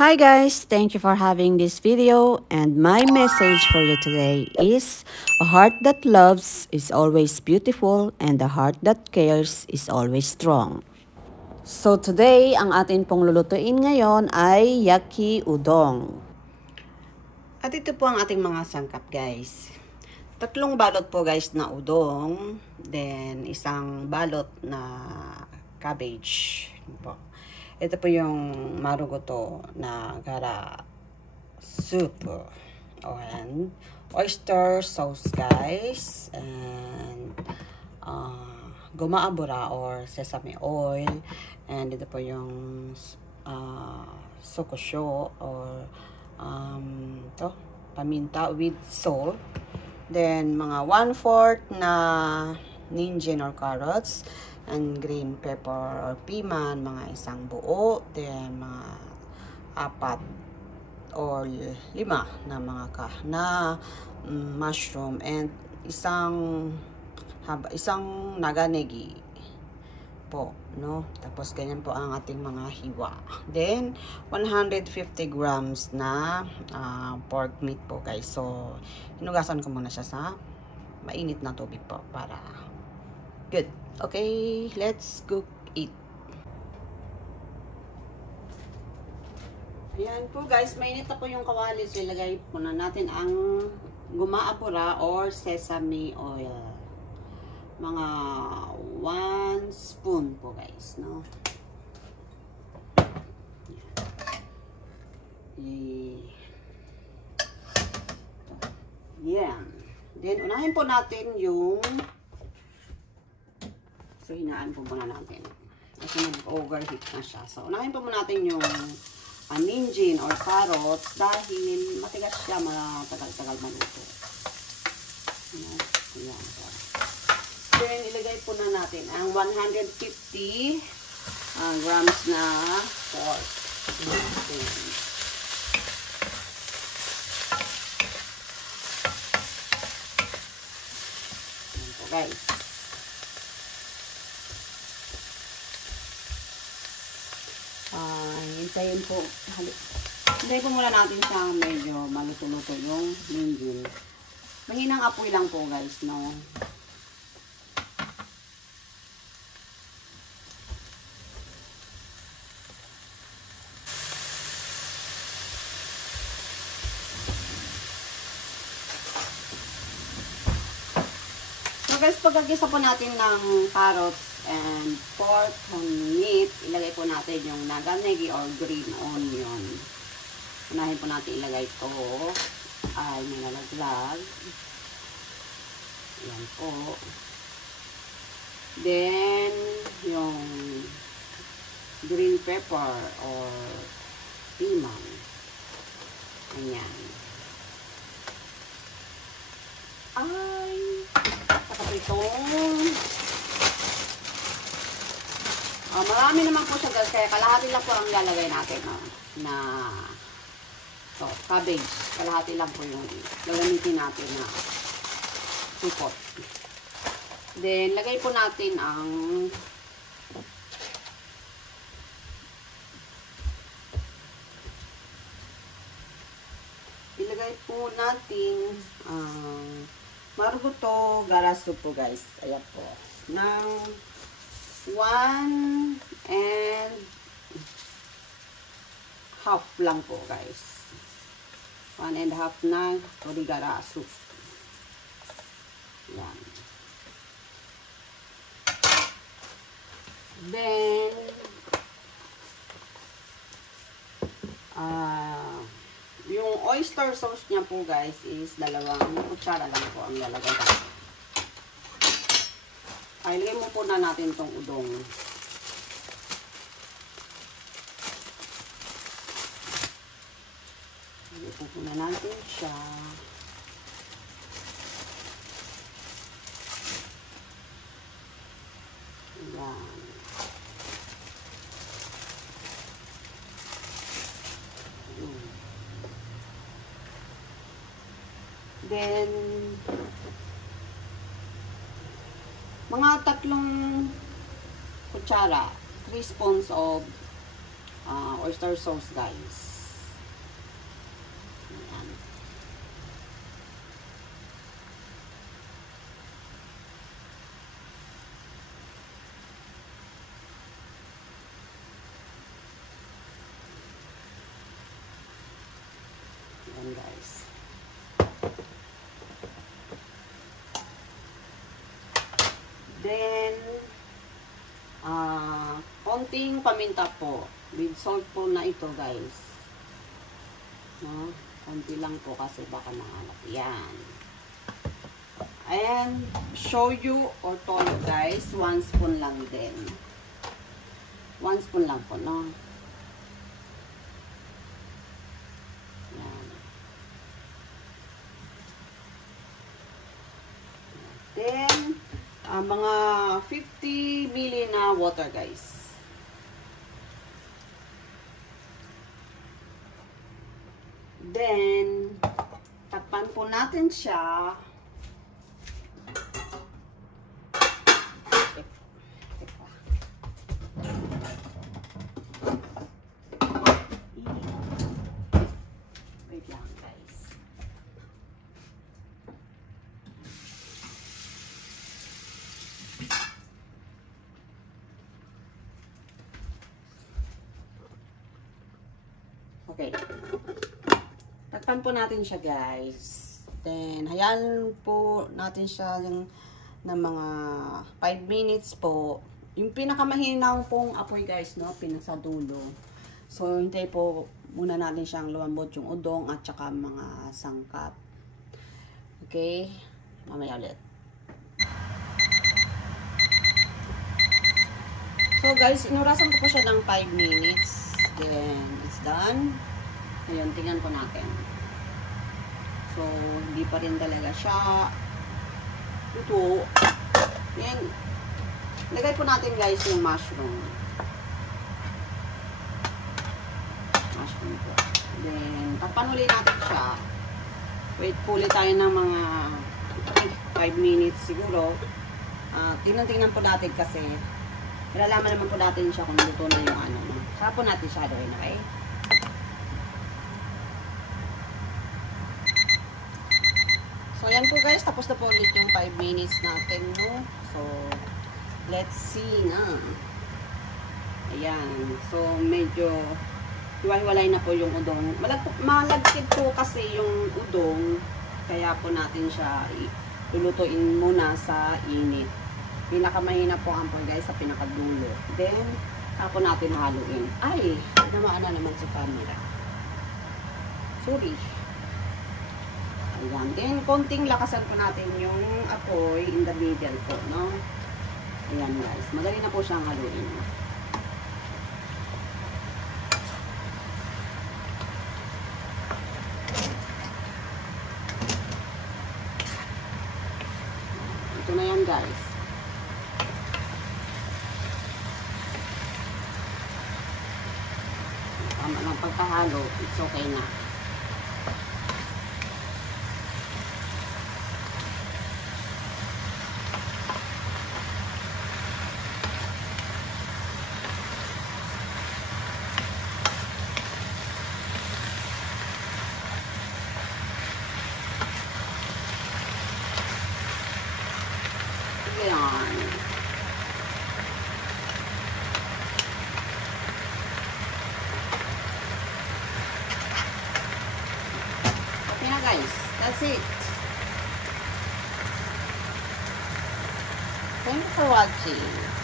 Hi guys, thank you for having this video, and my message for you today is a heart that loves is always beautiful and a heart that cares is always strong. So today, ang atin pong lulutuin ngayon ay yaki udong. At ito po ang ating mga sangkap guys. Tatlong balot po guys na udong, then isang balot na cabbage po. Ito po yung marugoto na gara soup. And oyster sauce guys. And gomaabura or sesame oil. And ito po yung sokosho or paminta with salt. Then mga 1/4 na ninjin or carrots. And green pepper or piman, mga isang buo, then mga 4 or 5 na mga mushroom, and isang naganegi po, no? Tapos ganyan po ang ating mga hiwa. Then 150 grams na pork meat po guys. So hinugasan ko muna siya sa mainit na tubig po para good. Okay, let's cook it. Ayan po guys, mainit na po yung kawali. So ilagay po na natin ang gumaapura or sesame oil. Mga 1 spoon po guys, no? Yan. Then unahin po natin yung so, hinaan po muna natin. Kasi nag-overheat na siya. So, unahin po muna natin yung ninjin or carrots dahil matigas siya, matagal-tagal maluto. Ayan. Then, ilagay po na natin ang 150 grams na pork. Ayan po guys. Hintayin po muna natin siya medyo maluto-luto yung linjil. Mahinang apoy lang po guys, no? So guys, pagkagisa po natin ng carrots and pork and meat, ilagay po natin yung naganegi or green onion. Unahin po natin ilagay ito. Ay, may nalaglag. Ayan po. Then, yung green pepper or piman. Ayan. Ay, saka itong marami naman po siya guys, kaya kalahati lang po ang lalagay natin na cabbage. Kalahati lang po yung gagamitin natin na supot. Then, lagay po natin ang ilagay po natin marugoto garaso po guys. Ayan po. Ng 1 and half lang po guys. 1 and half na torigara soup. Yan. Then yung oyster sauce niya po guys is 2 kutsara lang po ang lalagay natin. Ay, lagay mo po na natin itong udong. Lagay po na natin siya. Ayan. Then, mga 3 kutsara, 3 spoons of oyster sauce guys. Ayan guys. Then, konting paminta po. With salt po na ito guys. No? Konti lang po kasi baka mahanap. Yan. And, shoyu or toyo guys. 1 spoon lang din. 1 spoon lang po, no? Yan. Then, mga 50 ml na water guys. Then, takpan po natin siya. Wait lang guys. Okay. Takpan po natin siya guys. Then, hayaan po natin siya ng mga 5 minutes po. Yung pinakamahinang pong apoy guys, no? Pinasa dulo. So, hintay po muna natin siyang lumambot yung udong at saka mga sangkap. Okay? Mamaya ulit. So guys, inurasan ko po siya ng 5 minutes. Then, it's done. Ngayon, tingnan po natin. So, hindi pa rin talaga siya luto. Then, lagay po natin guys yung mushroom. Mushroom po. Then, tapanuloy natin siya. Wait po ulit tayo ng mga 5 minutes siguro. Tingnan po natin kasi malalaman naman po natin siya kung luto na yung ano. Saka po natin siya gawin, okay? So, yan po guys. Tapos na po ulit yung 5 minutes natin, no? So, let's see na. Ayan. So, medyo hiwa-hiwalay na po yung udong. Malagkit po kasi yung udong. Kaya po natin siya lulutuin muna sa init. Pinakamahina po ang apoy guys sa pinakadulo. Then, ako natin haluin. Ay, namaan na naman sa camera. Sorry. Ayan. Then, konting lakasan po natin yung apoy in the middle po, no? Ayan guys. Madali na po siyang haluin. Ito na yan guys. Tama lang pagkahalo. It's okay na. Ayan. Okay na guys. That's it. Thank you for watching.